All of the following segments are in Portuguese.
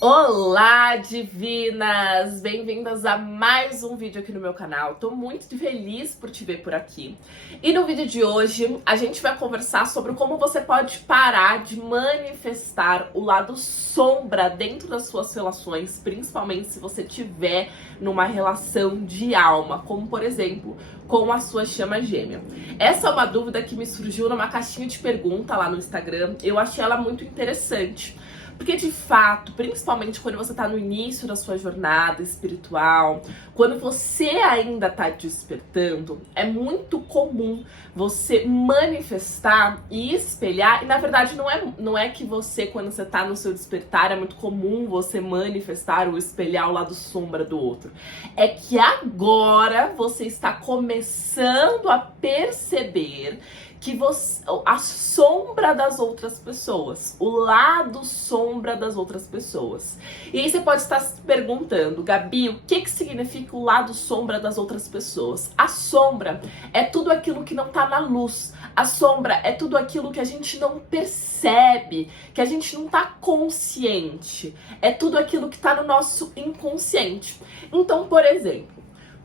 Olá, divinas! Bem-vindas a mais um vídeo aqui no meu canal. Tô muito feliz por te ver por aqui. E no vídeo de hoje, a gente vai conversar sobre como você pode parar de manifestar o lado sombra dentro das suas relações, principalmente se você tiver numa relação de alma, como por exemplo, com a sua chama gêmea. Essa é uma dúvida que me surgiu numa caixinha de pergunta lá no Instagram. Eu achei ela muito interessante. Porque de fato, principalmente quando você tá no início da sua jornada espiritual, quando você ainda tá despertando, é muito comum você manifestar e espelhar. E na verdade não é que você, quando você tá no seu despertar, é muito comum você manifestar ou espelhar o lado sombra do outro. É que agora você está começando a perceber que você, a sombra das outras pessoas, o lado sombra das outras pessoas. E aí você pode estar se perguntando, Gabi, o que significa o lado sombra das outras pessoas? A sombra é tudo aquilo que não tá na luz. A sombra é tudo aquilo que a gente não percebe, que a gente não tá consciente. É tudo aquilo que tá no nosso inconsciente. Então, por exemplo,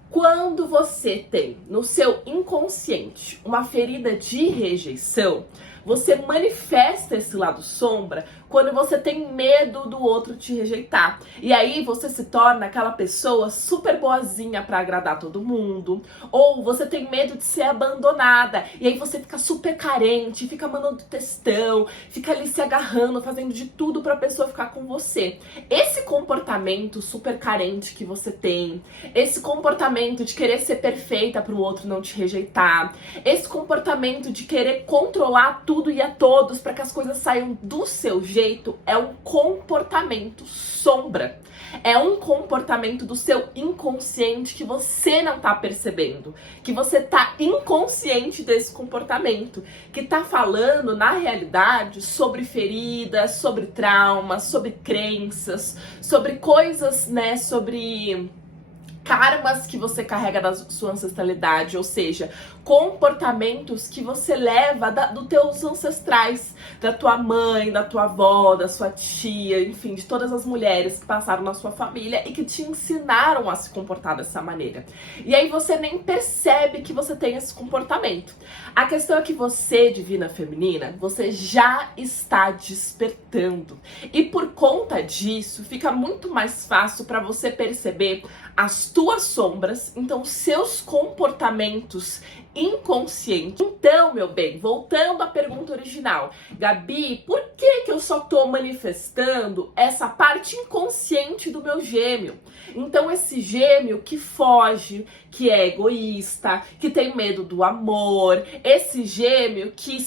quando você tem no seu inconsciente uma ferida de rejeição, você manifesta esse lado sombra quando você tem medo do outro te rejeitar. E aí você se torna aquela pessoa super boazinha pra agradar todo mundo. Ou você tem medo de ser abandonada. E aí você fica super carente, fica mandando textão, fica ali se agarrando, fazendo de tudo pra pessoa ficar com você. Esse comportamento super carente que você tem, esse comportamento de querer ser perfeita pro outro não te rejeitar, esse comportamento de querer controlar tudo e a todos para que as coisas saiam do seu jeito, é um comportamento sombra. É um comportamento do seu inconsciente que você não tá percebendo, que você tá inconsciente desse comportamento, que tá falando, na realidade, sobre feridas, sobre traumas, sobre crenças, sobre coisas, né, sobre karmas que você carrega da sua ancestralidade, ou seja, comportamentos que você leva dos teus ancestrais, da tua mãe, da tua avó, da sua tia, enfim, de todas as mulheres que passaram na sua família e que te ensinaram a se comportar dessa maneira. E aí você nem percebe que você tem esse comportamento. A questão é que você, divina feminina, você já está despertando. E por conta disso, fica muito mais fácil para você perceber as tuas sombras, então seus comportamentos inconscientes. Então, meu bem, voltando à pergunta original, Gabi, por que eu só tô manifestando essa parte inconsciente do meu gêmeo? Então, esse gêmeo que foge, que é egoísta, que tem medo do amor, esse gêmeo que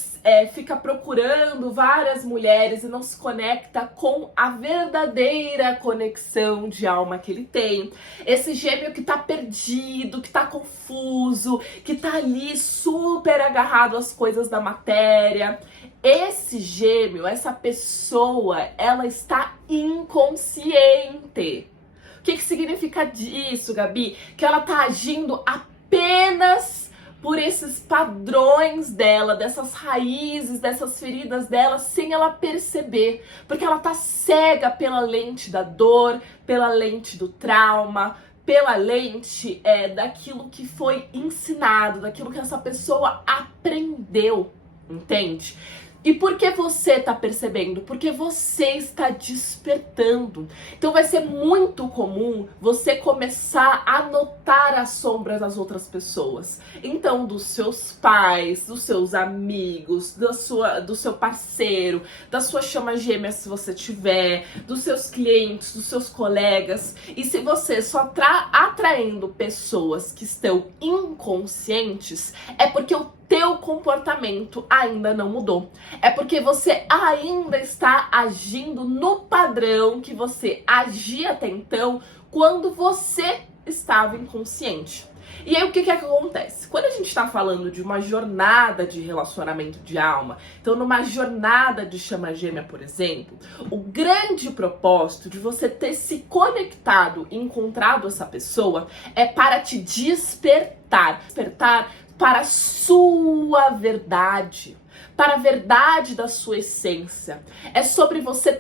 fica procurando várias mulheres e não se conecta com a verdadeira conexão de alma que ele tem. Esse gêmeo que tá perdido, que tá confuso, que tá ali super agarrado às coisas da matéria. Esse gêmeo, essa pessoa, ela está inconsciente. O que significa isso, Gabi? Que ela tá agindo apenas por esses padrões dela, dessas raízes, dessas feridas dela, sem ela perceber. Porque ela tá cega pela lente da dor, pela lente do trauma, pela lente daquilo que foi ensinado, daquilo que essa pessoa aprendeu, entende? E por que você tá percebendo? Porque você está despertando. Então vai ser muito comum você começar a notar as sombras das outras pessoas. Então, dos seus pais, dos seus amigos, do seu parceiro, da sua chama gêmea se você tiver, dos seus clientes, dos seus colegas. E se você só tá atraindo pessoas que estão inconscientes, é porque o teu comportamento ainda não mudou. É porque você ainda está agindo no padrão que você agia até então quando você estava inconsciente. E aí o que acontece? Quando a gente está falando de uma jornada de relacionamento de alma, então numa jornada de chama gêmea, por exemplo, o grande propósito de você ter se conectado e encontrado essa pessoa é para te despertar. Despertar para a sua verdade, para a verdade da sua essência. É sobre você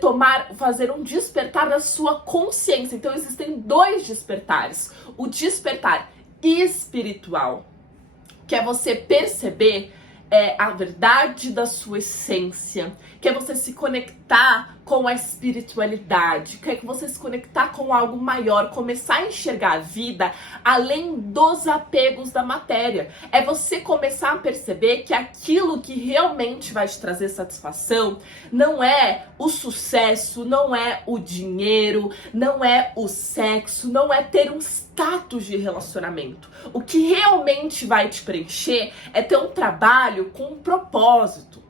fazer um despertar da sua consciência. Então existem dois despertares. O despertar espiritual, que é você perceber a verdade da sua essência, que é você se conectar com a espiritualidade, que é você se conectar com algo maior, começar a enxergar a vida além dos apegos da matéria. É você começar a perceber que aquilo que realmente vai te trazer satisfação não é o sucesso, não é o dinheiro, não é o sexo, não é ter um status de relacionamento. O que realmente vai te preencher é ter um trabalho com um propósito.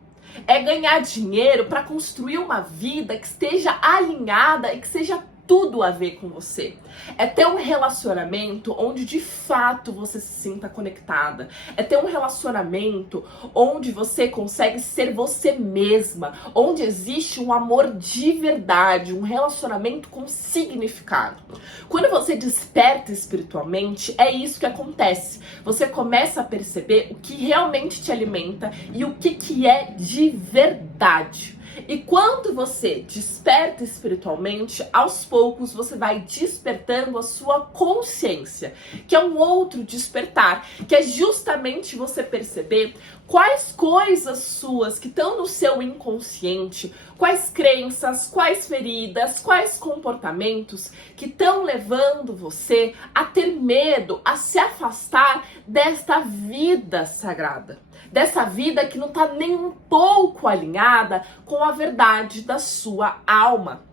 É ganhar dinheiro para construir uma vida que esteja alinhada e que seja tudo a ver com você. É ter um relacionamento onde de fato você se sinta conectada. É ter um relacionamento onde você consegue ser você mesma, onde existe um amor de verdade, um relacionamento com significado. Quando você desperta espiritualmente, é isso que acontece. Você começa a perceber o que realmente te alimenta e o que é de verdade. E quando você desperta espiritualmente, aos poucos você vai despertando a sua consciência, que é um outro despertar, que é justamente você perceber quais coisas suas que estão no seu inconsciente, quais crenças, quais feridas, quais comportamentos que estão levando você a ter medo, a se afastar desta vida sagrada. Dessa vida que não está nem um pouco alinhada com a verdade da sua alma.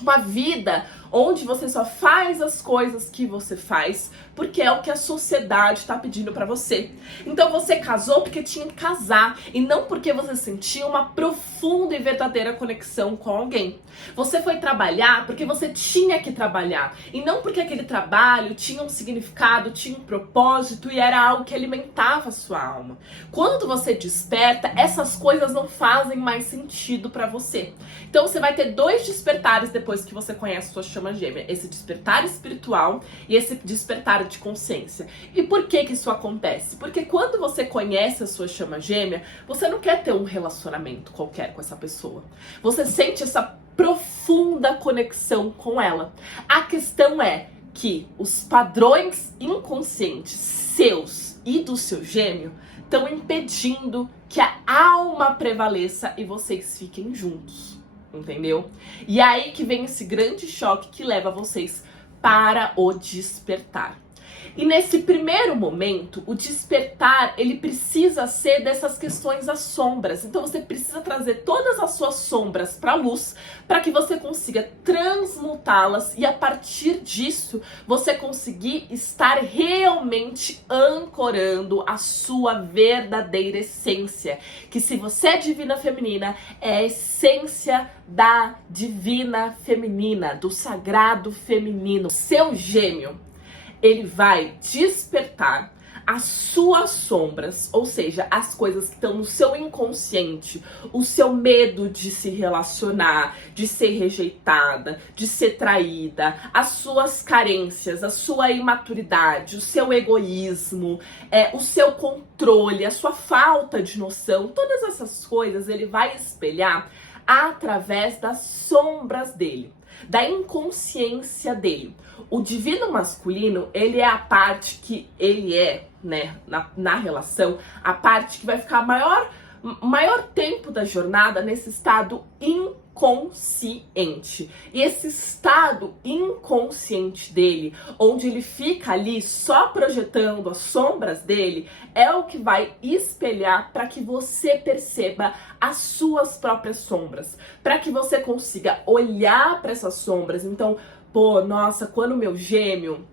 Uma vida onde você só faz as coisas que você faz porque é o que a sociedade está pedindo para você. Então você casou porque tinha que casar e não porque você sentia uma profunda e verdadeira conexão com alguém. Você foi trabalhar porque você tinha que trabalhar e não porque aquele trabalho tinha um significado, tinha um propósito e era algo que alimentava a sua alma. Quando você desperta, essas coisas não fazem mais sentido para você. Então você vai ter dois despertares depois que você conhece sua chama gêmea, esse despertar espiritual e esse despertar de consciência. E por que isso acontece? Porque quando você conhece a sua chama gêmea, você não quer ter um relacionamento qualquer com essa pessoa. Você sente essa profunda conexão com ela. A questão é que os padrões inconscientes seus e do seu gêmeo estão impedindo que a alma prevaleça e vocês fiquem juntos. Entendeu? E aí que vem esse grande choque que leva vocês para o despertar. E nesse primeiro momento, o despertar, ele precisa ser dessas questões das sombras. Então você precisa trazer todas as suas sombras para a luz, para que você consiga transmutá-las e a partir disso, você conseguir estar realmente ancorando a sua verdadeira essência. Que se você é divina feminina, é a essência da divina feminina, do sagrado feminino. Seu gêmeo, ele vai despertar as suas sombras, ou seja, as coisas que estão no seu inconsciente, o seu medo de se relacionar, de ser rejeitada, de ser traída, as suas carências, a sua imaturidade, o seu egoísmo, o seu controle, a sua falta de noção, todas essas coisas ele vai espelhar através das sombras dele, da inconsciência dele. O divino masculino, ele é a parte que ele é, né, na relação, a parte que vai ficar maior tempo da jornada nesse estado inconsciente. E esse estado inconsciente dele, onde ele fica ali só projetando as sombras dele, é o que vai espelhar para que você perceba as suas próprias sombras, para que você consiga olhar para essas sombras. Então, pô, nossa, quando o meu gêmeo,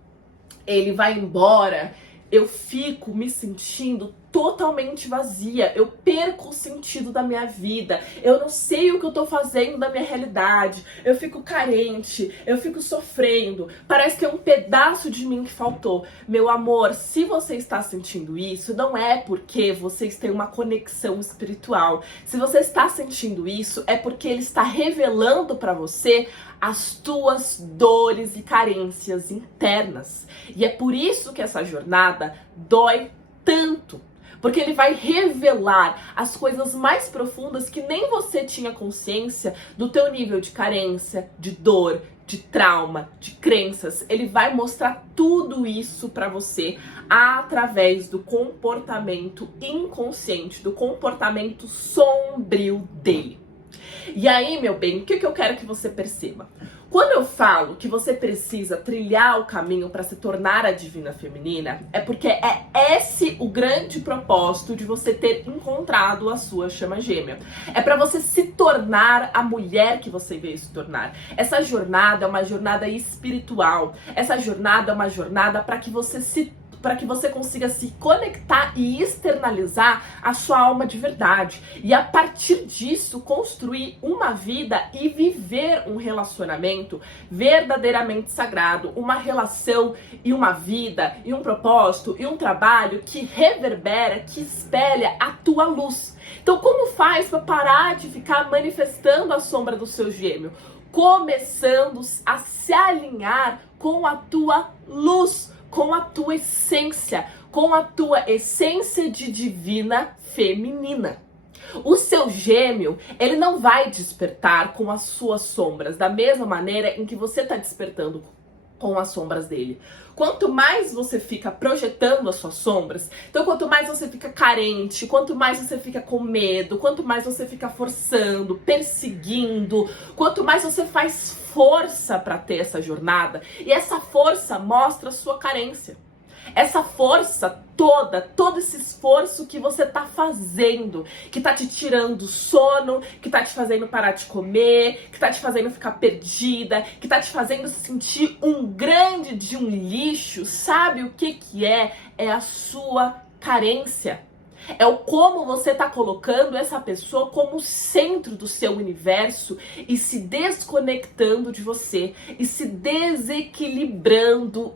ele vai embora, eu fico me sentindo totalmente vazia, eu perco o sentido da minha vida, eu não sei o que eu tô fazendo da minha realidade, eu fico carente, eu fico sofrendo, parece que é um pedaço de mim que faltou. Meu amor, se você está sentindo isso, não é porque vocês têm uma conexão espiritual. Se você está sentindo isso, é porque ele está revelando para você as tuas dores e carências internas. E é por isso que essa jornada dói tanto. porque ele vai revelar as coisas mais profundas que nem você tinha consciência do teu nível de carência, de dor, de trauma, de crenças. Ele vai mostrar tudo isso pra você através do comportamento inconsciente, do comportamento sombrio dele. E aí, meu bem, o que eu quero que você perceba? Quando eu falo que você precisa trilhar o caminho para se tornar a divina feminina, é porque é esse o grande propósito de você ter encontrado a sua chama gêmea. É para você se tornar a mulher que você veio se tornar. Essa jornada é uma jornada espiritual. Essa jornada é uma jornada para que você consiga se conectar e externalizar a sua alma de verdade. E a partir disso, construir uma vida e viver um relacionamento verdadeiramente sagrado. Uma relação e uma vida, e um propósito, e um trabalho que reverbera, que espelha a tua luz. Então, como faz para parar de ficar manifestando a sombra do seu gêmeo? Começando a se alinhar com a tua luz, com a tua essência de divina feminina. O seu gêmeo, ele não vai despertar com as suas sombras, da mesma maneira em que você está despertando com as sombras dele. Quanto mais você fica projetando as suas sombras, então quanto mais você fica carente, quanto mais você fica com medo, quanto mais você fica forçando, perseguindo, quanto mais você faz força para ter essa jornada, e essa força mostra a sua carência. Essa força toda, todo esse esforço que você tá fazendo, que tá te tirando sono, que tá te fazendo parar de comer, que tá te fazendo ficar perdida, que tá te fazendo se sentir um grande de um lixo, sabe o que que é? É a sua carência. É o como você tá colocando essa pessoa como centro do seu universo e se desconectando de você e se desequilibrando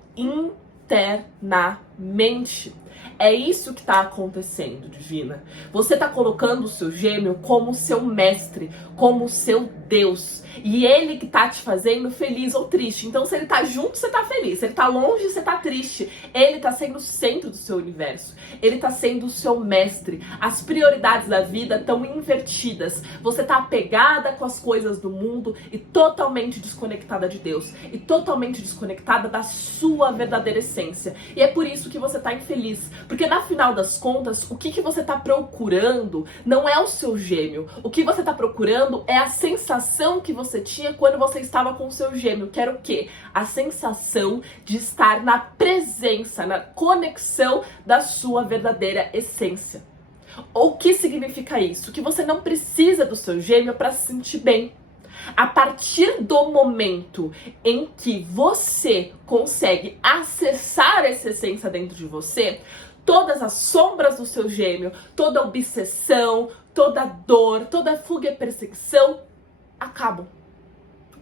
internamente. É isso que está acontecendo, divina. Você está colocando o seu gêmeo como seu mestre, como seu Deus. E ele que tá te fazendo feliz ou triste. Então, se ele tá junto, você tá feliz. Se ele tá longe, você tá triste. Ele tá sendo o centro do seu universo. Ele tá sendo o seu mestre. As prioridades da vida estão invertidas. Você tá apegada com as coisas do mundo e totalmente desconectada de Deus. E totalmente desconectada da sua verdadeira essência. E é por isso que você tá infeliz. Porque, na final das contas, o que você tá procurando não é o seu gêmeo. O que você tá procurando é a sensação que você tinha quando você estava com o seu gêmeo, que era o quê? A sensação de estar na presença, na conexão da sua verdadeira essência. O que significa isso? Que você não precisa do seu gêmeo para se sentir bem. A partir do momento em que você consegue acessar essa essência dentro de você, todas as sombras do seu gêmeo, toda obsessão, toda dor, toda fuga e perseguição acabam.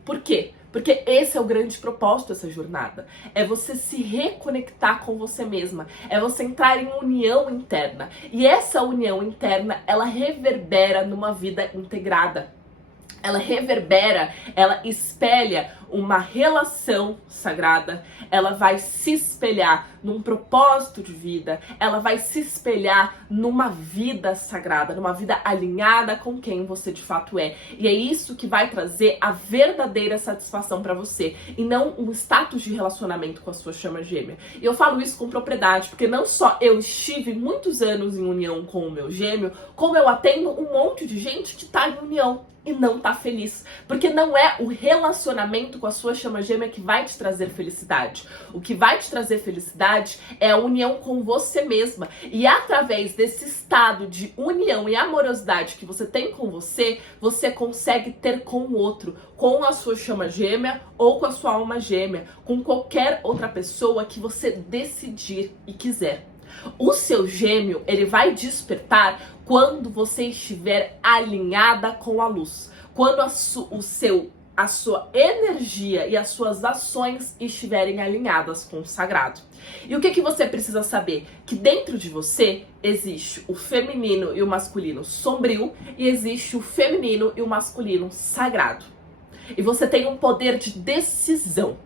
Por quê? Porque esse é o grande propósito dessa jornada. É você se reconectar com você mesma. É você entrar em união interna. E essa união interna, ela reverbera numa vida integrada. Ela reverbera, ela espelha uma relação sagrada, ela vai se espelhar num propósito de vida, ela vai se espelhar numa vida sagrada, numa vida alinhada com quem você de fato é. E é isso que vai trazer a verdadeira satisfação pra você, e não um status de relacionamento com a sua chama gêmea. E eu falo isso com propriedade, porque não só eu estive muitos anos em união com o meu gêmeo, como eu atendo um monte de gente que tá em união e não tá feliz. Porque não é o relacionamento com a sua chama gêmea que vai te trazer felicidade. O que vai te trazer felicidade é a união com você mesma. E através desse estado de união e amorosidade que você tem com você, você consegue ter com o outro, com a sua chama gêmea ou com a sua alma gêmea, com qualquer outra pessoa que você decidir e quiser. O seu gêmeo, ele vai despertar quando você estiver alinhada com a luz. Quando a sua energia e as suas ações estiverem alinhadas com o sagrado. E o que você precisa saber? Que dentro de você existe o feminino e o masculino sombrio e existe o feminino e o masculino sagrado. E você tem um poder de decisão.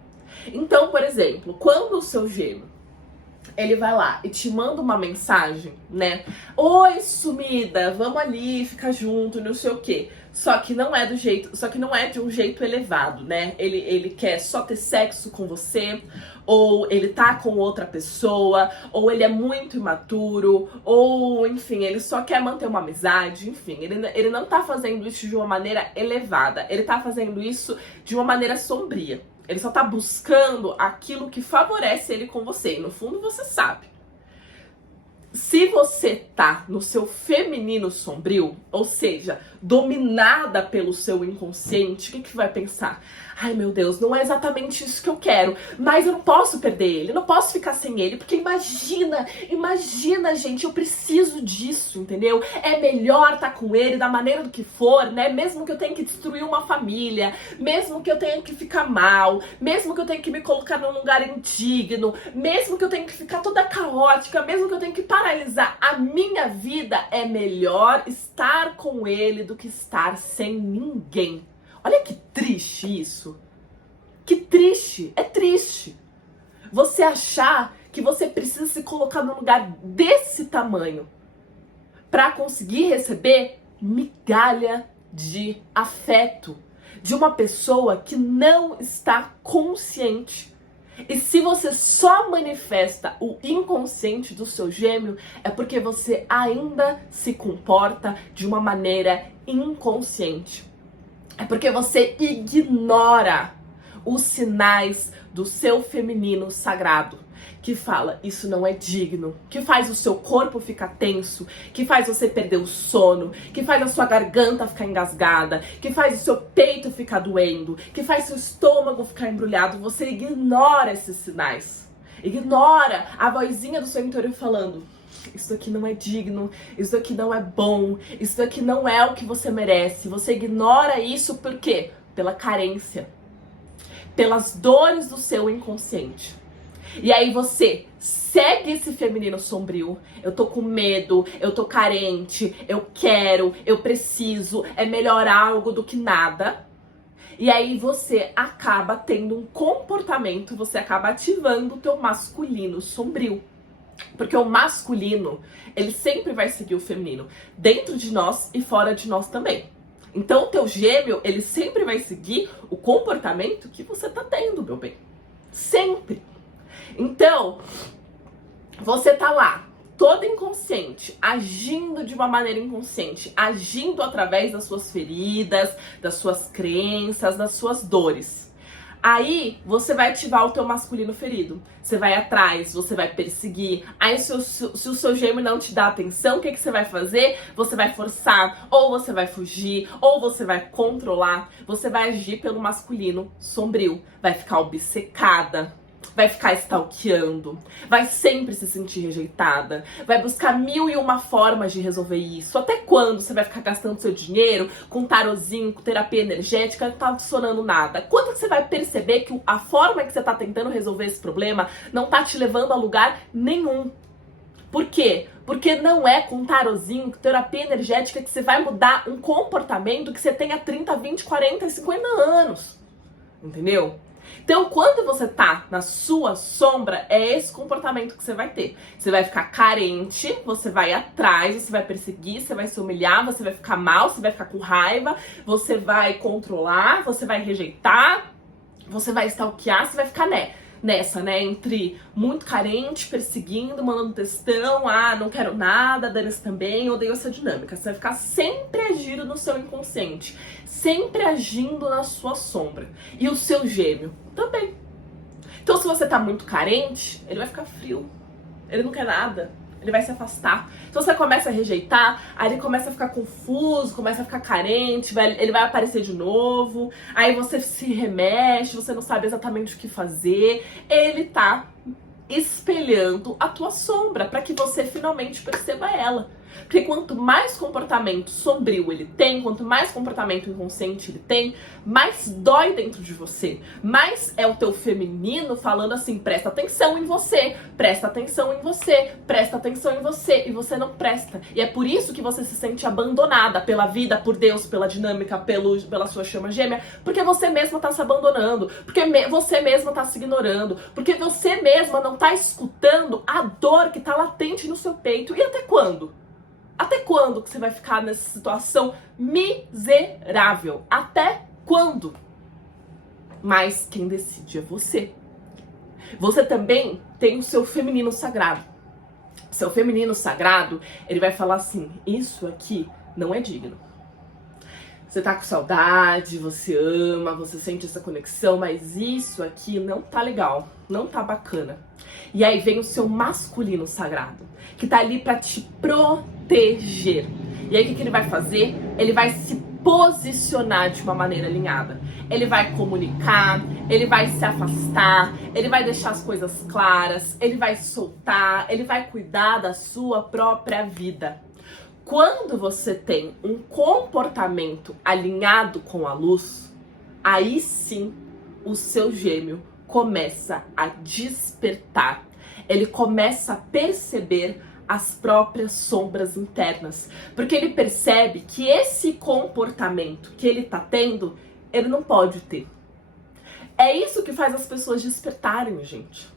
Então, por exemplo, quando o seu gêmeo ele vai lá e te manda uma mensagem, né? Oi, sumida, vamos ali ficar junto, não sei o quê. Só que não é de um jeito elevado, né? Ele quer só ter sexo com você, ou ele tá com outra pessoa, ou ele é muito imaturo, ou enfim, ele só quer manter uma amizade, enfim, ele não tá fazendo isso de uma maneira elevada, ele tá fazendo isso de uma maneira sombria. Ele só tá buscando aquilo que favorece ele com você. E no fundo você sabe. Se você tá no seu feminino sombrio, ou seja, dominada pelo seu inconsciente, o que vai pensar? Ai, meu Deus, não é exatamente isso que eu quero, mas eu não posso perder ele, não posso ficar sem ele, porque imagina, gente, eu preciso disso, entendeu? É melhor estar com ele da maneira do que for, né? Mesmo que eu tenha que destruir uma família, mesmo que eu tenha que ficar mal, mesmo que eu tenha que me colocar num lugar indigno, mesmo que eu tenha que ficar toda caótica, mesmo que eu tenha que paralisar a minha vida, é melhor estar com ele do que estar sem ninguém. Olha que triste isso. Que triste. É triste. Você achar que você precisa se colocar num lugar desse tamanho para conseguir receber migalha de afeto de uma pessoa que não está consciente. E se você só manifesta o inconsciente do seu gêmeo, é porque você ainda se comporta de uma maneira inconsciente. É porque você ignora os sinais do seu feminino sagrado, que fala, isso não é digno, que faz o seu corpo ficar tenso, que faz você perder o sono, que faz a sua garganta ficar engasgada, que faz o seu peito ficar doendo, que faz seu estômago ficar embrulhado. Você ignora esses sinais. Ignora a vozinha do seu interior falando, isso aqui não é digno, isso aqui não é bom, isso aqui não é o que você merece. Você ignora isso por quê? Pela carência, pelas dores do seu inconsciente. E aí você segue esse feminino sombrio. Eu tô com medo, eu tô carente, eu quero, eu preciso, é melhor algo do que nada. E aí você acaba tendo um comportamento, você acaba ativando o teu masculino sombrio. Porque o masculino, ele sempre vai seguir o feminino, dentro de nós e fora de nós também. Então o teu gêmeo, ele sempre vai seguir o comportamento que você tá tendo, meu bem. Sempre. Então, você tá lá, todo inconsciente, agindo de uma maneira inconsciente, agindo através das suas feridas, das suas crenças, das suas dores. Aí, você vai ativar o teu masculino ferido. Você vai atrás, você vai perseguir. Aí, se o seu gêmeo não te dá atenção, o que você vai fazer? Você vai forçar, ou você vai fugir, ou você vai controlar. Você vai agir pelo masculino sombrio. Vai ficar obcecada. Vai ficar stalkeando, vai sempre se sentir rejeitada, vai buscar 1001 formas de resolver isso. Até quando você vai ficar gastando seu dinheiro com tarozinho, com terapia energética, não tá funcionando nada? Quando você vai perceber que a forma que você tá tentando resolver esse problema não tá te levando a lugar nenhum? Por quê? Porque não é com tarozinho, com terapia energética que você vai mudar um comportamento que você tem há 30, 20, 40, 50 anos. Entendeu? Então, quando você tá na sua sombra, é esse comportamento que você vai ter. Você vai ficar carente, você vai atrás, você vai perseguir, você vai se humilhar, você vai ficar mal, você vai ficar com raiva, você vai controlar, você vai rejeitar, você vai stalkear, você vai ficar nessa, né? Entre muito carente, perseguindo, mandando textão, não quero nada, dane-se também, odeio essa dinâmica. Você vai ficar sempre agindo no seu inconsciente, sempre agindo na sua sombra. E o seu gêmeo também. Então, se você tá muito carente, ele vai ficar frio, ele não quer nada, ele vai se afastar. Então você começa a rejeitar, aí ele começa a ficar confuso, começa a ficar carente, ele vai aparecer de novo, aí você se remexe, você não sabe exatamente o que fazer. Ele tá espelhando a tua sombra para que você finalmente perceba ela. Porque quanto mais comportamento sombrio ele tem, quanto mais comportamento inconsciente ele tem, mais dói dentro de você. Mais é o teu feminino falando assim, presta atenção em você, presta atenção em você, presta atenção em você, e você não presta. E é por isso que você se sente abandonada pela vida, por Deus, pela dinâmica, pela sua chama gêmea, porque você mesma tá se abandonando, porque você mesma tá se ignorando, porque você mesma não tá escutando a dor que tá latente no seu peito. E até quando? Até quando que você vai ficar nessa situação miserável? Até quando? Mas quem decide é você. Você também tem o seu feminino sagrado. Seu feminino sagrado, ele vai falar assim, isso aqui não é digno. Você tá com saudade, você ama, você sente essa conexão, mas isso aqui não tá legal, não tá bacana. E aí vem o seu masculino sagrado, que tá ali pra te proteger. E aí o que ele vai fazer? Ele vai se posicionar de uma maneira alinhada. Ele vai comunicar, ele vai se afastar, ele vai deixar as coisas claras, ele vai soltar, ele vai cuidar da sua própria vida. Quando você tem um comportamento alinhado com a luz, aí sim o seu gêmeo começa a despertar. Ele começa a perceber as próprias sombras internas. Porque ele percebe que esse comportamento que ele tá tendo, ele não pode ter. É isso que faz as pessoas despertarem, gente.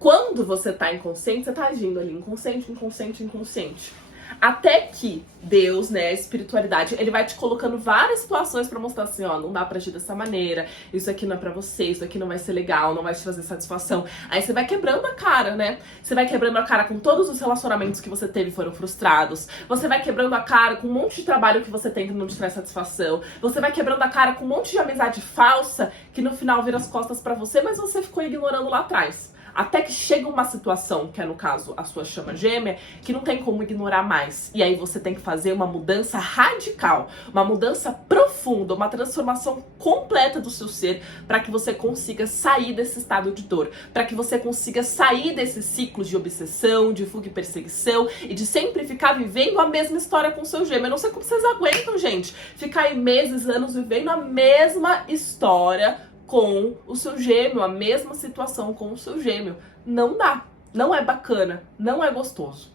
Quando você tá inconsciente, você tá agindo ali inconsciente, inconsciente, inconsciente. Até que Deus, né, a espiritualidade, ele vai te colocando várias situações pra mostrar assim, ó, não dá pra agir dessa maneira, isso aqui não é pra você, isso aqui não vai ser legal, não vai te trazer satisfação. Aí você vai quebrando a cara, né? Você vai quebrando a cara com todos os relacionamentos que você teve foram frustrados. Você vai quebrando a cara com um monte de trabalho que você tem que não te traz satisfação. Você vai quebrando a cara com um monte de amizade falsa que no final vira as costas pra você, mas você ficou ignorando lá atrás. Até que chega uma situação, que é no caso a sua chama gêmea, que não tem como ignorar mais. E aí você tem que fazer uma mudança radical, uma mudança profunda, uma transformação completa do seu ser para que você consiga sair desse estado de dor, para que você consiga sair desses ciclos de obsessão, de fuga e perseguição e de sempre ficar vivendo a mesma história com o seu gêmeo. Eu não sei como vocês aguentam, gente, ficar aí meses, anos vivendo a mesma história com o seu gêmeo, a mesma situação com o seu gêmeo. Não dá, não é bacana, não é gostoso.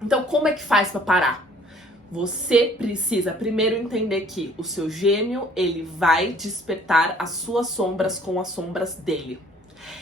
Então, como é que faz para parar? Você precisa primeiro entender que o seu gêmeo, ele vai despertar as suas sombras com as sombras dele.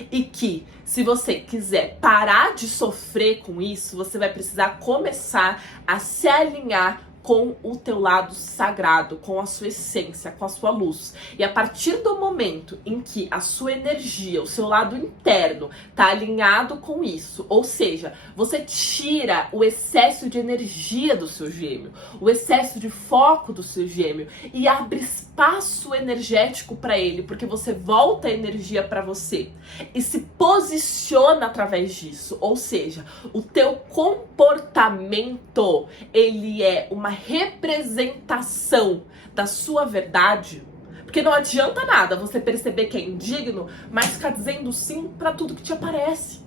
E que, se você quiser parar de sofrer com isso, você vai precisar começar a se alinhar com o teu lado sagrado, com a sua essência, com a sua luz. E a partir do momento em que a sua energia, o seu lado interno tá alinhado com isso, ou seja, você tira o excesso de energia do seu gêmeo, o excesso de foco do seu gêmeo e abre espaço energético para ele, porque você volta a energia para você e se posiciona através disso, ou seja, o teu comportamento, ele é uma representação da sua verdade, porque não adianta nada você perceber que é indigno, mas ficar dizendo sim pra tudo que te aparece.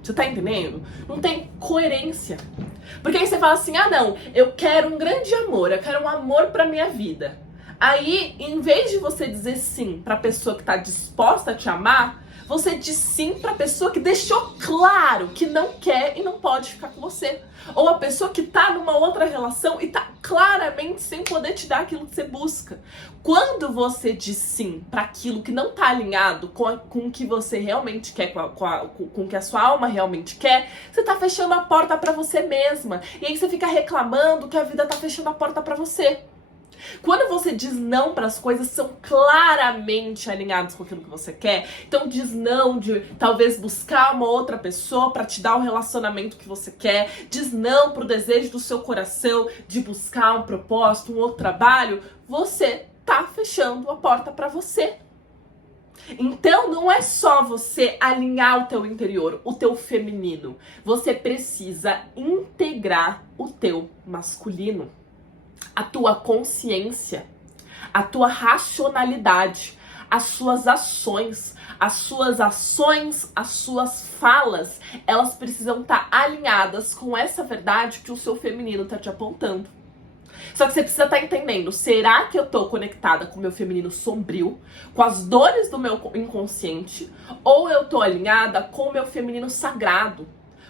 Você tá entendendo? Não tem coerência. Porque aí você fala assim, ah não, eu quero um grande amor, eu quero um amor pra minha vida. Aí, em vez de você dizer sim pra pessoa que tá disposta a te amar, você diz sim pra pessoa que deixou claro que não quer e não pode ficar com você. Ou a pessoa que tá numa outra relação e tá claramente sem poder te dar aquilo que você busca. Quando você diz sim pra aquilo que não tá alinhado com o que você realmente quer, com o que a sua alma realmente quer, você tá fechando a porta pra você mesma. E aí você fica reclamando que a vida tá fechando a porta pra você. Quando você diz não para as coisas, são claramente alinhadas com aquilo que você quer. Então diz não de talvez buscar uma outra pessoa para te dar o relacionamento que você quer. Diz não pro desejo do seu coração de buscar um propósito, um outro trabalho. Você tá fechando a porta para você. Então não é só você alinhar o teu interior, o teu feminino. Você precisa integrar o teu masculino. A tua consciência, a tua racionalidade, as suas ações. As suas ações, as suas falas, elas precisam estar alinhadas com essa verdade que o seu feminino tá te apontando. Só que você precisa estar entendendo, será que eu tô conectada com o meu feminino sombrio, com as dores do meu inconsciente, ou eu tô alinhada com o meu feminino sagrado,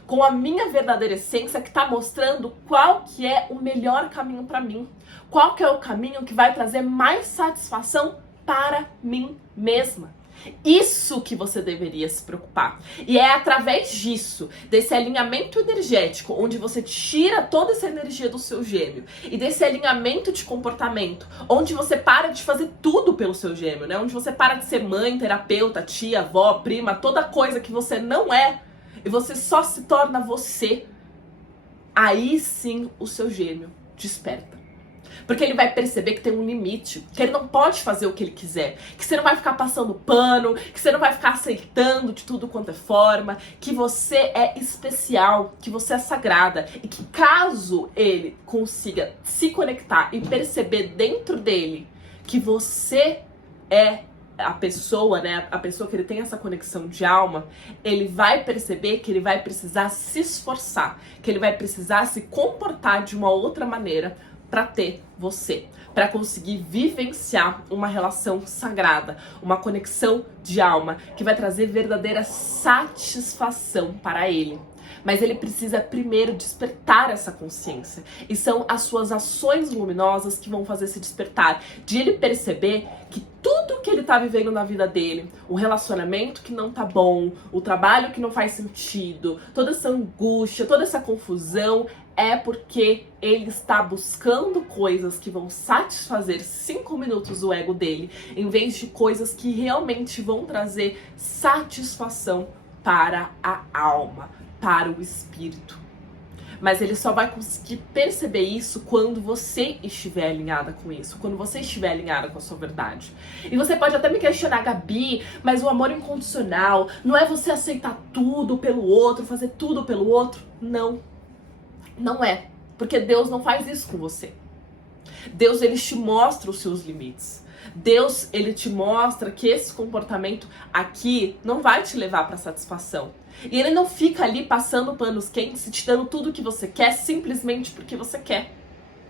com a minha verdadeira essência que tá mostrando qual que é o melhor caminho para mim, qual que é o caminho que vai trazer mais satisfação para mim mesma. Isso que você deveria se preocupar. E é através disso, desse alinhamento energético, onde você tira toda essa energia do seu gêmeo, e desse alinhamento de comportamento, onde você para de fazer tudo pelo seu gêmeo, né? Onde você para de ser mãe, terapeuta, tia, avó, prima, toda coisa que você não é, e você só se torna você. Aí sim o seu gêmeo desperta. Porque ele vai perceber que tem um limite, que ele não pode fazer o que ele quiser, que você não vai ficar passando pano, que você não vai ficar aceitando de tudo quanto é forma, que você é especial, que você é sagrada, e que caso ele consiga se conectar e perceber dentro dele que você é a pessoa, né, a pessoa que ele tem essa conexão de alma, ele vai perceber que ele vai precisar se esforçar, que ele vai precisar se comportar de uma outra maneira para ter você, para conseguir vivenciar uma relação sagrada, uma conexão de alma que vai trazer verdadeira satisfação para ele. Mas ele precisa primeiro despertar essa consciência. E são as suas ações luminosas que vão fazer esse despertar. De ele perceber que tudo que ele tá vivendo na vida dele, o relacionamento que não tá bom, o trabalho que não faz sentido, toda essa angústia, toda essa confusão, é porque ele está buscando coisas que vão satisfazer 5 minutos o ego dele, em vez de coisas que realmente vão trazer satisfação para a alma, para o espírito. Mas ele só vai conseguir perceber isso quando você estiver alinhada com isso, quando você estiver alinhada com a sua verdade. E você pode até me questionar, Gabi, mas o amor incondicional não é você aceitar tudo pelo outro, fazer tudo pelo outro? Não. Não é, porque Deus não faz isso com você. Deus, ele te mostra os seus limites. Deus, ele te mostra que esse comportamento aqui não vai te levar para satisfação. E ele não fica ali passando panos quentes e te dando tudo que você quer simplesmente porque você quer.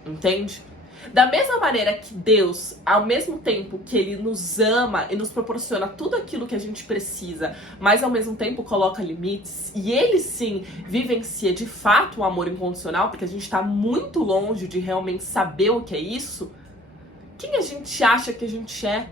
Entende? Da mesma maneira que Deus, ao mesmo tempo que ele nos ama e nos proporciona tudo aquilo que a gente precisa, mas ao mesmo tempo coloca limites, e ele sim vivencia de fato o amor incondicional, porque a gente está muito longe de realmente saber o que é isso, quem a gente acha que a gente é?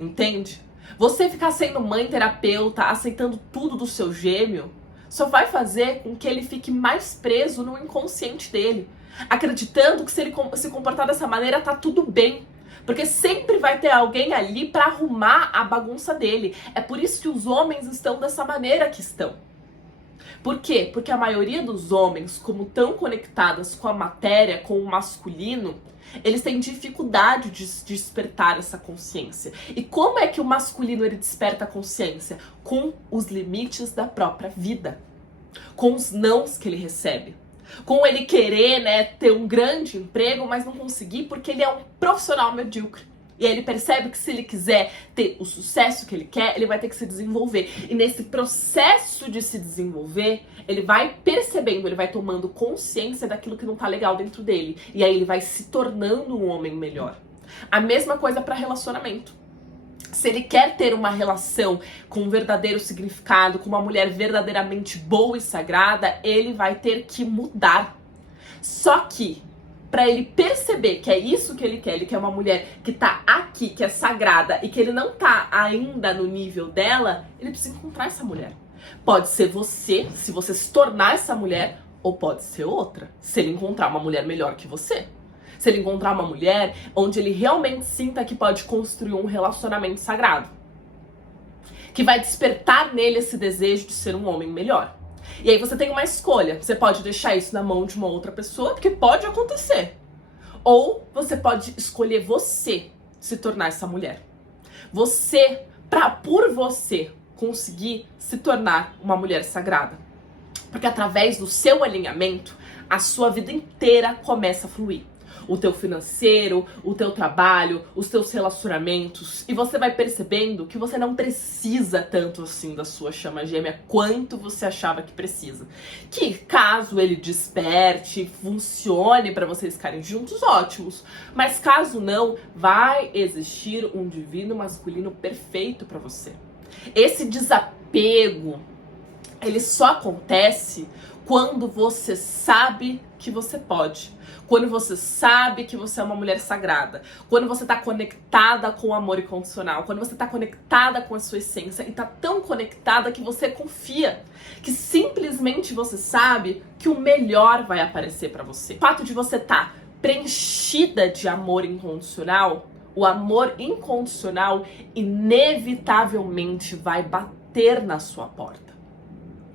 Entende? Você ficar sendo mãe terapeuta, aceitando tudo do seu gêmeo, só vai fazer com que ele fique mais preso no inconsciente dele, acreditando que se ele se comportar dessa maneira tá tudo bem, porque sempre vai ter alguém ali para arrumar a bagunça dele. É por isso que os homens estão dessa maneira que estão. Por quê? Porque a maioria dos homens, como estão conectadas com a matéria, com o masculino, eles têm dificuldade de despertar essa consciência. E como é que o masculino ele desperta a consciência? Com os limites da própria vida, com os nãos que ele recebe. Com ele querer, né, ter um grande emprego, mas não conseguir porque ele é um profissional medíocre. E aí ele percebe que se ele quiser ter o sucesso que ele quer, ele vai ter que se desenvolver. E nesse processo de se desenvolver, ele vai percebendo, ele vai tomando consciência daquilo que não tá legal dentro dele. E aí ele vai se tornando um homem melhor. A mesma coisa para relacionamento. Se ele quer ter uma relação com um verdadeiro significado, com uma mulher verdadeiramente boa e sagrada, ele vai ter que mudar. Só que, para ele perceber que é isso que ele quer uma mulher que tá aqui, que é sagrada e que ele não tá ainda no nível dela, ele precisa encontrar essa mulher. Pode ser você, se você se tornar essa mulher, ou pode ser outra, se ele encontrar uma mulher melhor que você. Se ele encontrar uma mulher onde ele realmente sinta que pode construir um relacionamento sagrado, que vai despertar nele esse desejo de ser um homem melhor. E aí você tem uma escolha. Você pode deixar isso na mão de uma outra pessoa, porque pode acontecer. Ou você pode escolher você se tornar essa mulher. Você, por você, conseguir se tornar uma mulher sagrada. Porque através do seu alinhamento, a sua vida inteira começa a fluir. o teu financeiro, o teu trabalho, os teus relacionamentos, e você vai percebendo que você não precisa tanto assim da sua chama gêmea quanto você achava que precisa. Que caso ele desperte, funcione para vocês ficarem juntos, ótimos. Mas caso não, vai existir um divino masculino perfeito para você. Esse desapego, ele só acontece quando você sabe que você pode. Quando você sabe que você é uma mulher sagrada. Quando você tá conectada com o amor incondicional. Quando você tá conectada com a sua essência. E tá tão conectada que você confia. Que simplesmente você sabe que o melhor vai aparecer pra você. O fato de você tá preenchida de amor incondicional, o amor incondicional inevitavelmente vai bater na sua porta.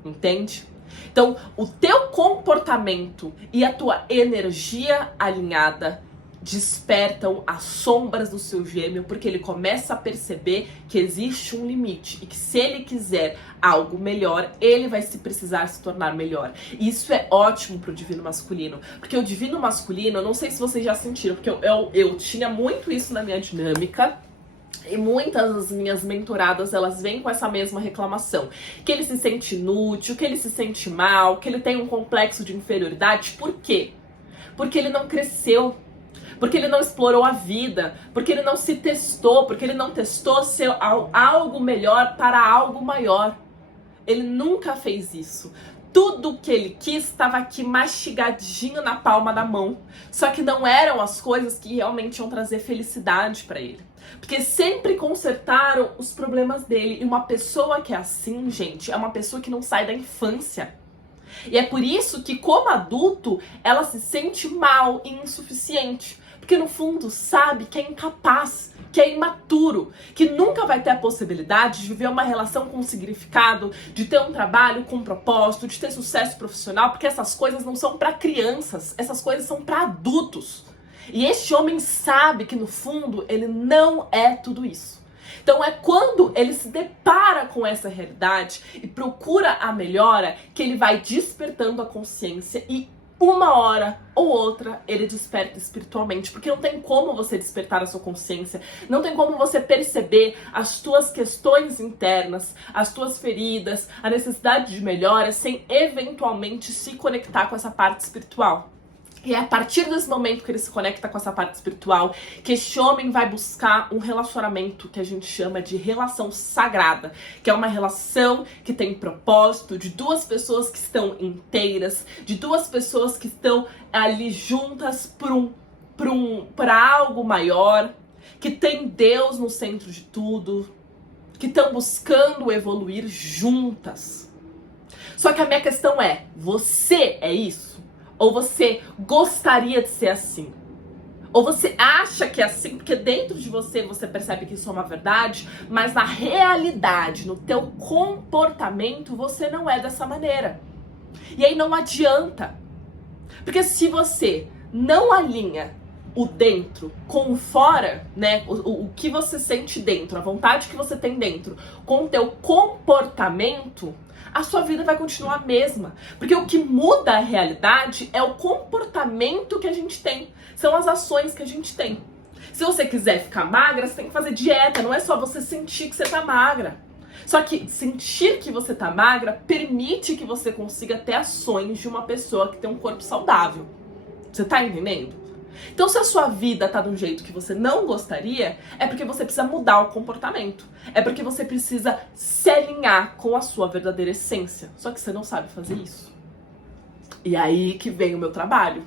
Entende? Então, o teu comportamento e a tua energia alinhada despertam as sombras do seu gêmeo, porque ele começa a perceber que existe um limite e que se ele quiser algo melhor, ele vai precisar se tornar melhor. E isso é ótimo pro divino masculino, porque o divino masculino, eu não sei se vocês já sentiram, porque eu tinha muito isso na minha dinâmica. E muitas das minhas mentoradas, elas vêm com essa mesma reclamação. Que ele se sente inútil, que ele se sente mal, que ele tem um complexo de inferioridade. Por quê? Porque ele não cresceu. Porque ele não explorou a vida. Porque ele não se testou. Porque ele não testou ser algo melhor para algo maior. Ele nunca fez isso. Tudo que ele quis estava aqui mastigadinho na palma da mão. Só que não eram as coisas que realmente iam trazer felicidade para ele. Porque sempre consertaram os problemas dele. E uma pessoa que é assim, gente, é uma pessoa que não sai da infância. E é por isso que, como adulto, ela se sente mal e insuficiente. Porque no fundo sabe que é incapaz, que é imaturo, que nunca vai ter a possibilidade de viver uma relação com significado, de ter um trabalho com propósito, de ter sucesso profissional, porque essas coisas não são para crianças, essas coisas são para adultos. E este homem sabe que no fundo ele não é tudo isso. Então é quando ele se depara com essa realidade e procura a melhora que ele vai despertando a consciência e uma hora ou outra ele desperta espiritualmente, porque não tem como você despertar a sua consciência, não tem como você perceber as tuas questões internas, as tuas feridas, a necessidade de melhora sem eventualmente se conectar com essa parte espiritual. E é a partir desse momento que ele se conecta com essa parte espiritual que este homem vai buscar um relacionamento que a gente chama de relação sagrada, que é uma relação que tem propósito, de duas pessoas que estão inteiras, de duas pessoas que estão ali juntas para algo maior, que tem Deus no centro de tudo, que estão buscando evoluir juntas. Só que a minha questão é, você é isso? Ou você gostaria de ser assim? Ou você acha que é assim, porque dentro de você percebe que isso é uma verdade, mas na realidade, no teu comportamento, você não é dessa maneira. E aí não adianta. Porque se você não alinha o dentro com o fora, né? O que você sente dentro, a vontade que você tem dentro, com o teu comportamento, a sua vida vai continuar a mesma. Porque o que muda a realidade é o comportamento que a gente tem. São as ações que a gente tem. Se você quiser ficar magra, você tem que fazer dieta. Não é só você sentir que você tá magra. Só que sentir que você tá magra permite que você consiga ter ações de uma pessoa que tem um corpo saudável. Você tá entendendo? Então, se a sua vida tá de um jeito que você não gostaria, é porque você precisa mudar o comportamento. É porque você precisa se alinhar com a sua verdadeira essência. Só que você não sabe fazer isso. E aí que vem o meu trabalho.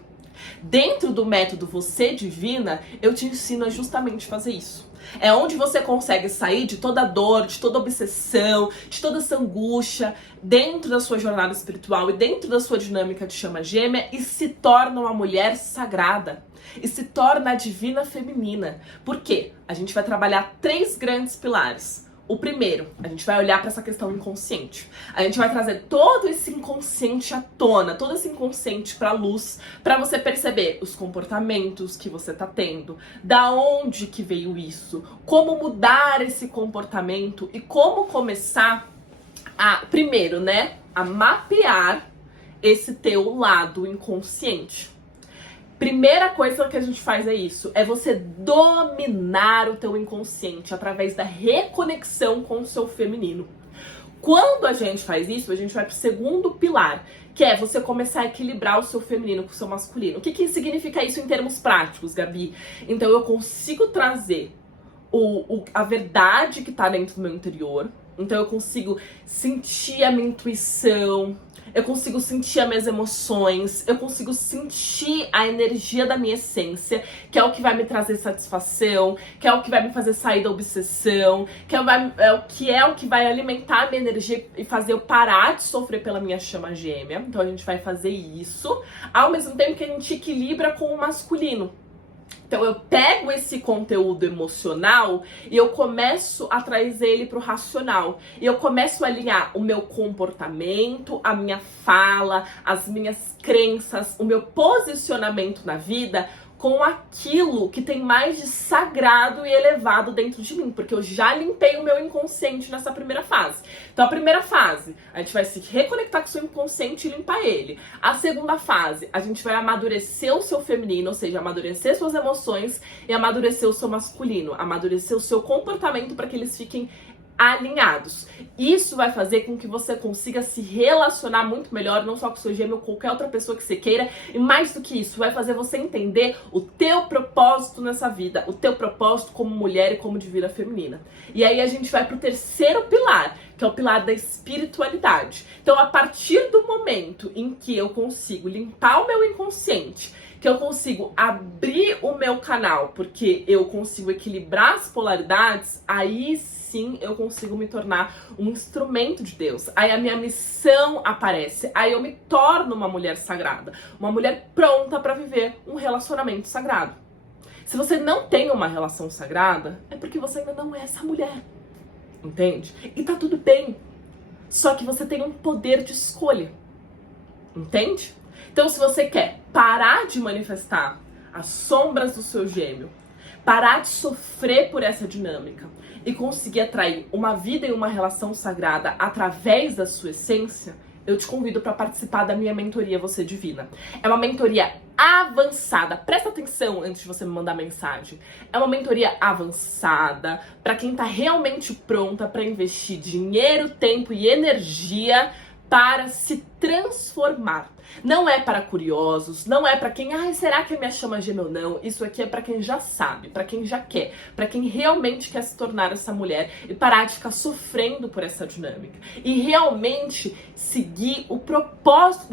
Dentro do método Você Divina, eu te ensino a justamente fazer isso. É onde você consegue sair de toda dor, de toda obsessão, de toda essa angústia, dentro da sua jornada espiritual e dentro da sua dinâmica de chama gêmea e se torna uma mulher sagrada. E se torna a divina feminina. Por quê? A gente vai trabalhar 3 grandes pilares. O primeiro, a gente vai olhar para essa questão inconsciente. A gente vai trazer todo esse inconsciente à tona, todo esse inconsciente para a luz, para você perceber os comportamentos que você tá tendo, da onde que veio isso, como mudar esse comportamento e como começar a, primeiro, né, a mapear esse teu lado inconsciente. Primeira coisa que a gente faz é isso, é você dominar o teu inconsciente através da reconexão com o seu feminino. Quando a gente faz isso, a gente vai pro segundo pilar, que é você começar a equilibrar o seu feminino com o seu masculino. O que que significa isso em termos práticos, Gabi? Então eu consigo trazer a verdade que tá dentro do meu interior. Então eu consigo sentir a minha intuição, eu consigo sentir as minhas emoções, eu consigo sentir a energia da minha essência, que é o que vai me trazer satisfação, que é o que vai me fazer sair da obsessão, que é o que vai alimentar a minha energia e fazer eu parar de sofrer pela minha chama gêmea. Então a gente vai fazer isso, ao mesmo tempo que a gente equilibra com o masculino. Então eu pego esse conteúdo emocional e eu começo a trazer ele pro racional. E eu começo a alinhar o meu comportamento, a minha fala, as minhas crenças, o meu posicionamento na vida com aquilo que tem mais de sagrado e elevado dentro de mim, porque eu já limpei o meu inconsciente nessa primeira fase. Então a primeira fase, a gente vai se reconectar com o seu inconsciente e limpar ele. A segunda fase, a gente vai amadurecer o seu feminino, ou seja, amadurecer suas emoções e amadurecer o seu masculino, amadurecer o seu comportamento para que eles fiquem alinhados. Isso vai fazer com que você consiga se relacionar muito melhor, não só com o seu gêmeo, com qualquer outra pessoa que você queira, e mais do que isso, vai fazer você entender o teu propósito nessa vida, o teu propósito como mulher e como divina feminina. E aí a gente vai pro terceiro pilar, que é o pilar da espiritualidade. Então, a partir do momento em que eu consigo limpar o meu inconsciente, que eu consigo abrir o meu canal, porque eu consigo equilibrar as polaridades, aí sim eu consigo me tornar um instrumento de Deus. Aí a minha missão aparece, aí eu me torno uma mulher sagrada, uma mulher pronta para viver um relacionamento sagrado. Se você não tem uma relação sagrada, é porque você ainda não é essa mulher, entende? E tá tudo bem, só que você tem um poder de escolha, entende? Então, se você quer parar de manifestar as sombras do seu gêmeo, parar de sofrer por essa dinâmica e conseguir atrair uma vida e uma relação sagrada através da sua essência, eu te convido para participar da minha mentoria Você Divina. É uma mentoria avançada. Presta atenção antes de você me mandar mensagem. É uma mentoria avançada para quem está realmente pronta para investir dinheiro, tempo e energia para se transformar. Não é para curiosos, não é para quem, será que a minha chama gêmea ou não? Isso aqui é para quem já sabe, para quem já quer, para quem realmente quer se tornar essa mulher e parar de ficar sofrendo por essa dinâmica. E realmente seguir o propósito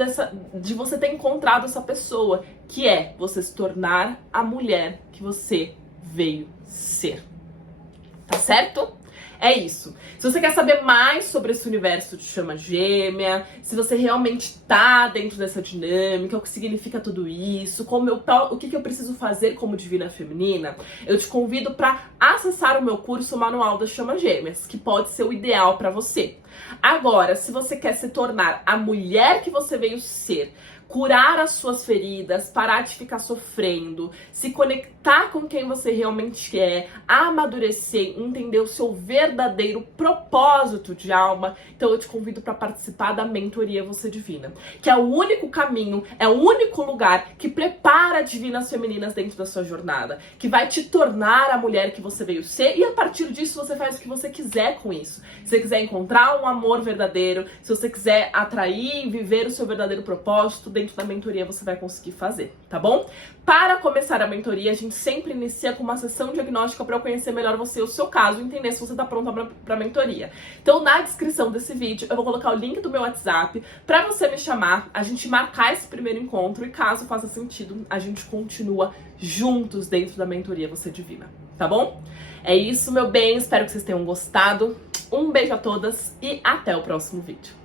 de você ter encontrado essa pessoa, que é você se tornar a mulher que você veio ser. Tá certo? É isso. Se você quer saber mais sobre esse universo de chama gêmea, se você realmente tá dentro dessa dinâmica, o que significa tudo isso, o que eu preciso fazer como divina feminina, eu te convido para acessar o meu curso Manual das Chamas Gêmeas, que pode ser o ideal para você. Agora, se você quer se tornar a mulher que você veio ser, curar as suas feridas, parar de ficar sofrendo, se conectar com quem você realmente é, amadurecer, entender o seu verdadeiro propósito de alma, então eu te convido para participar da mentoria Você Divina, que é o único caminho, é o único lugar que prepara divinas femininas dentro da sua jornada, que vai te tornar a mulher que você veio ser, e a partir disso você faz o que você quiser com isso. Se você quiser encontrar um amor verdadeiro, se você quiser atrair e viver o seu verdadeiro propósito, dentro da mentoria você vai conseguir fazer, tá bom? Para começar a mentoria, a gente sempre inicia com uma sessão diagnóstica para eu conhecer melhor você e o seu caso, entender se você tá pronta para mentoria. Então, na descrição desse vídeo, eu vou colocar o link do meu WhatsApp para você me chamar, a gente marcar esse primeiro encontro e, caso faça sentido, a gente continua juntos dentro da mentoria Você Divina, tá bom? É isso, meu bem, espero que vocês tenham gostado. Um beijo a todas e até o próximo vídeo.